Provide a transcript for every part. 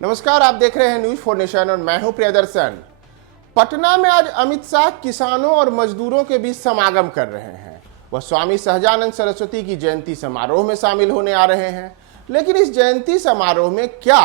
नमस्कार, आप देख रहे हैं न्यूज फॉर नेशन और मैं हूं प्रियदर्शन। पटना में आज अमित शाह किसानों और मजदूरों के बीच समागम कर रहे हैं। वह स्वामी सहजानंद सरस्वती की जयंती समारोह में शामिल होने आ रहे हैं। लेकिन इस जयंती समारोह में क्या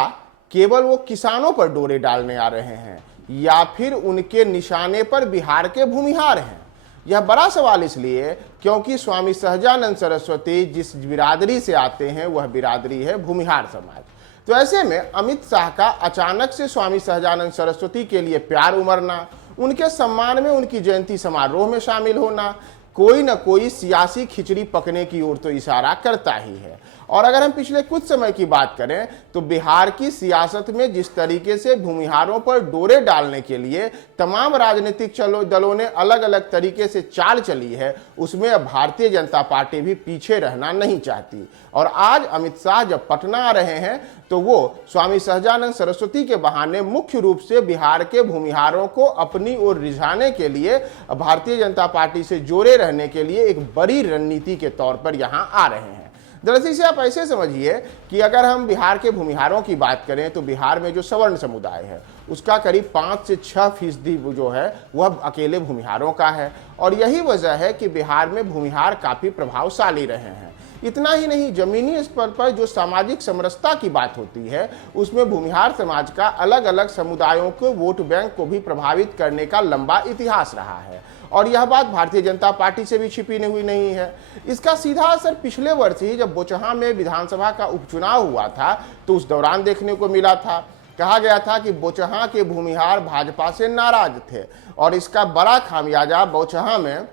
केवल वो किसानों पर डोरे डालने आ रहे हैं या फिर उनके निशाने पर बिहार के भूमिहार हैं? यह बड़ा सवाल इसलिए क्योंकि स्वामी सहजानंद सरस्वती जिस बिरादरी से आते हैं वह बिरादरी है भूमिहार समाज। तो ऐसे में अमित शाह का अचानक से स्वामी सहजानंद सरस्वती के लिए प्यार उमड़ना, उनके सम्मान में उनकी जयंती समारोह में शामिल होना कोई न कोई सियासी खिचड़ी पकने की ओर तो इशारा करता ही है। और अगर हम पिछले कुछ समय की बात करें तो बिहार की सियासत में जिस तरीके से भूमिहारों पर डोरे डालने के लिए तमाम राजनीतिक दलों ने अलग अलग तरीके से चाल चली है, उसमें अब भारतीय जनता पार्टी भी पीछे रहना नहीं चाहती। और आज अमित शाह जब पटना आ रहे हैं तो वो स्वामी सहजानंद सरस्वती के बहाने मुख्य रूप से बिहार के भूमिहारों को अपनी ओर रिझाने के लिए, भारतीय जनता पार्टी से जोड़े रहने के लिए एक बड़ी रणनीति के तौर पर यहाँ आ रहे हैं। दरअसल इसे आप ऐसे समझिए कि अगर हम बिहार के भूमिहारों की बात करें तो बिहार में जो सवर्ण समुदाय है उसका करीब 5 से 6% जो है वह अकेले भूमिहारों का है। और यही वजह है कि बिहार में भूमिहार काफ़ी प्रभावशाली रहे हैं। इतना ही नहीं, जमीनी स्तर पर जो सामाजिक समरसता की बात होती है उसमें भूमिहार समाज का अलग अलग समुदायों के वोट बैंक को भी प्रभावित करने का लंबा इतिहास रहा है। और यह बात भारतीय जनता पार्टी से भी छिपी हुई नहीं है। इसका सीधा असर पिछले वर्ष ही जब बोचहां में विधानसभा का उपचुनाव हुआ था तो उस दौरान देखने को मिला था। कहा गया था कि बोचहां के भूमिहार भाजपा से नाराज थे और इसका बड़ा खामियाजा बोचहां में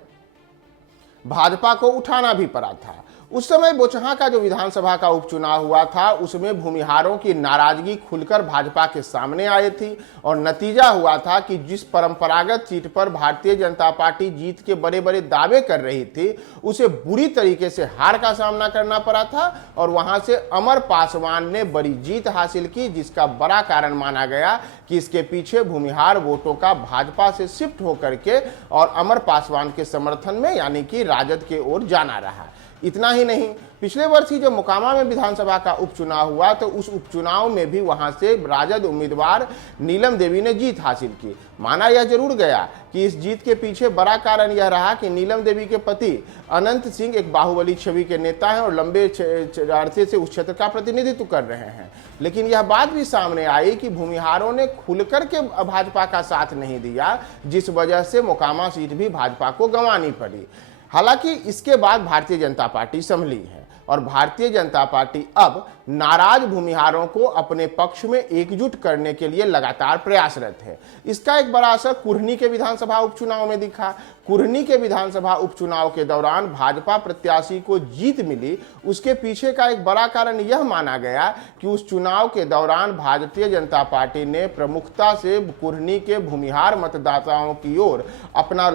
भाजपा को उठाना भी पड़ा था। उस समय बोचहां का जो विधानसभा का उपचुनाव हुआ था उसमें भूमिहारों की नाराजगी खुलकर भाजपा के सामने आई थी और नतीजा हुआ था कि जिस परंपरागत सीट पर भारतीय जनता पार्टी जीत के बड़े बड़े दावे कर रही थी उसे बुरी तरीके से हार का सामना करना पड़ा था और वहां से अमर पासवान ने बड़ी जीत हासिल की, जिसका बड़ा कारण माना गया कि इसके पीछे भूमिहार वोटों का भाजपा से शिफ्ट होकर के और अमर पासवान के समर्थन में यानी कि राजद के ओर जाना रहा। इतना ही नहीं, पिछले वर्ष ही जब मोकामा में विधानसभा का उपचुनाव हुआ तो उस उपचुनाव में भी वहां से राजद उम्मीदवार नीलम देवी ने जीत हासिल की। माना यह जरूर गया कि इस जीत के पीछे बड़ा कारण यह रहा कि नीलम देवी के पति अनंत सिंह एक बाहुबली छवि के नेता हैं और लंबे अरसे से उस क्षेत्र का प्रतिनिधित्व कर रहे हैं। लेकिन यह बात भी सामने आई कि भूमिहारों ने खुलकर के भाजपा का साथ नहीं दिया, जिस वजह से मोकामा सीट भी भाजपा को गंवानी पड़ी। हालांकि इसके बाद भारतीय जनता पार्टी संभली है और भारतीय जनता पार्टी अब नाराज भूमिहारों को अपने पक्ष में एकजुट करने के लिए लगातार प्रयासरत है। इसका एक बड़ा असर कुर्नी के विधानसभा उपचुनाव में दिखा। कुर्नी के विधानसभा उपचुनाव के दौरान भाजपा प्रत्याशी को जीत मिली, उसके पीछे का एक बड़ा कारण यह माना गया कि उस चुनाव के दौरान भारतीय जनता पार्टी ने प्रमुखता से कुर्नी के भूमिहार मतदाताओं की ओर अपना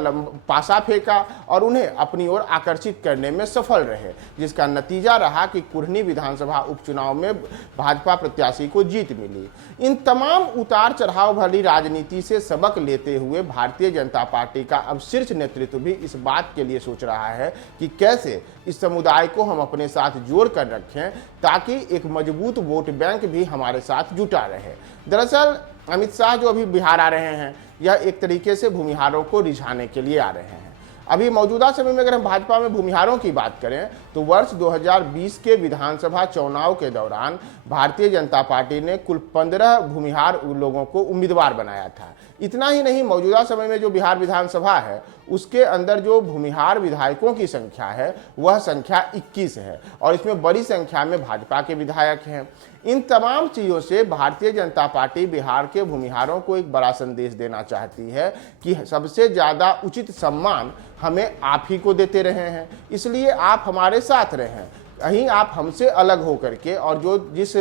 पासा फेंका और उन्हें अपनी ओर आकर्षित करने में सफल रहे, जिसका नतीजा रहा कि कुर्नी विधानसभा उपचुनाव में भाजपा प्रत्याशी को जीत मिली। इन तमाम उतार चढ़ाव भरी राजनीति से सबक लेते हुए भारतीय जनता पार्टी का अब शीर्ष नेतृत्व भी इस बात के लिए सोच रहा है कि कैसे इस समुदाय को हम अपने साथ जोड़ कर रखें ताकि एक मजबूत वोट बैंक भी हमारे साथ जुटा रहे। दरअसल अमित शाह जो अभी बिहार आ रहे हैं यह एक तरीके से भूमिहारों को रिझाने के लिए आ रहे हैं। अभी मौजूदा समय में अगर हम भाजपा में भूमिहारों की बात करें तो वर्ष 2020 के विधानसभा चुनाव के दौरान भारतीय जनता पार्टी ने कुल 15 भूमिहार लोगों को उम्मीदवार बनाया था। इतना ही नहीं, मौजूदा समय में जो बिहार विधानसभा है उसके अंदर जो भूमिहार विधायकों की संख्या है वह संख्या 21 है और इसमें बड़ी संख्या में भाजपा के विधायक हैं। इन तमाम चीज़ों से भारतीय जनता पार्टी बिहार के भूमिहारों को एक बड़ा संदेश देना चाहती है कि सबसे ज़्यादा उचित सम्मान हमें आप ही को देते रहे हैं, इसलिए आप हमारे साथ रहें। कहीं आप हमसे अलग होकर के, और जो जिस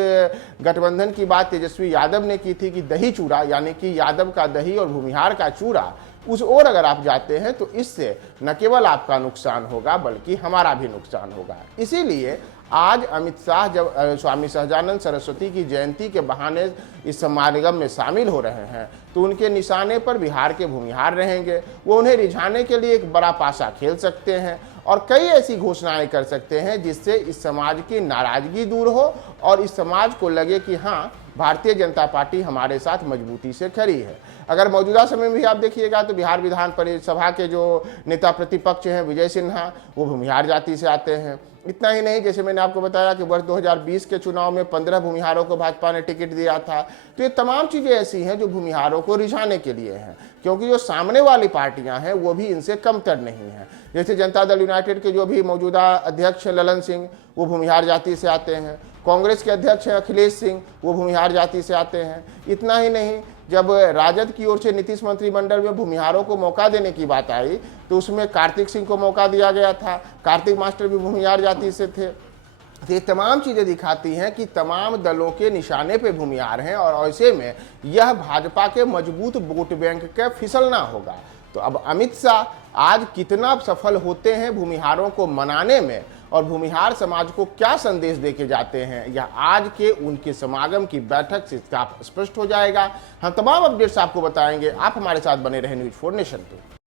गठबंधन की बात तेजस्वी यादव ने की थी कि दही चूड़ा यानी कि यादव का दही और भूमिहार का चूड़ा, उस ओर अगर आप जाते हैं तो इससे न केवल आपका नुकसान होगा बल्कि हमारा भी नुकसान होगा। इसीलिए आज अमित शाह जब स्वामी सहजानंद सरस्वती की जयंती के बहाने इस समागम में शामिल हो रहे हैं तो उनके निशाने पर बिहार के भूमिहार रहेंगे। वो उन्हें रिझाने के लिए एक बड़ा पासा खेल सकते हैं और कई ऐसी घोषणाएं कर सकते हैं जिससे इस समाज की नाराजगी दूर हो और इस समाज को लगे कि हाँ, भारतीय जनता पार्टी हमारे साथ मजबूती से खड़ी है। अगर मौजूदा समय में भी आप देखिएगा तो बिहार विधान परिसभा के जो नेता प्रतिपक्ष हैं विजय सिन्हा, वो भूमिहार जाति से आते हैं। इतना ही नहीं, जैसे मैंने आपको बताया कि वर्ष 2020 के चुनाव में 15 भूमिहारों को भाजपा ने टिकट दिया था। तो ये तमाम चीजें ऐसी हैं जो भूमिहारों को रिझाने के लिए हैं, क्योंकि जो सामने वाली पार्टियां हैं वो भी इनसे कमतर नहीं है। जैसे जनता दल यूनाइटेड के जो भी मौजूदा अध्यक्ष ललन सिंह, वो भूमिहार जाति से आते हैं। कांग्रेस के अध्यक्ष हैं अखिलेश सिंह, वो भूमिहार जाति से आते हैं। इतना ही नहीं, जब राजद की ओर से नीतीश मंत्रिमंडल में भूमिहारों को मौका देने की बात आई तो उसमें कार्तिक सिंह को मौका दिया गया था। कार्तिक मास्टर भी भूमिहार जाति से थे। तो ये तमाम चीजें दिखाती हैं कि तमाम दलों के निशाने पे भूमिहार हैं और ऐसे में यह भाजपा के मजबूत वोट बैंक का फिसलना होगा। तो अब अमित शाह आज कितना सफल होते हैं भूमिहारों को मनाने में और भूमिहार समाज को क्या संदेश देके जाते हैं, यह आज के उनके समागम की बैठक से स्पष्ट हो जाएगा। हम तमाम अपडेट्स आपको बताएंगे। आप हमारे साथ बने रहे न्यूज़ 4 नेशन पे।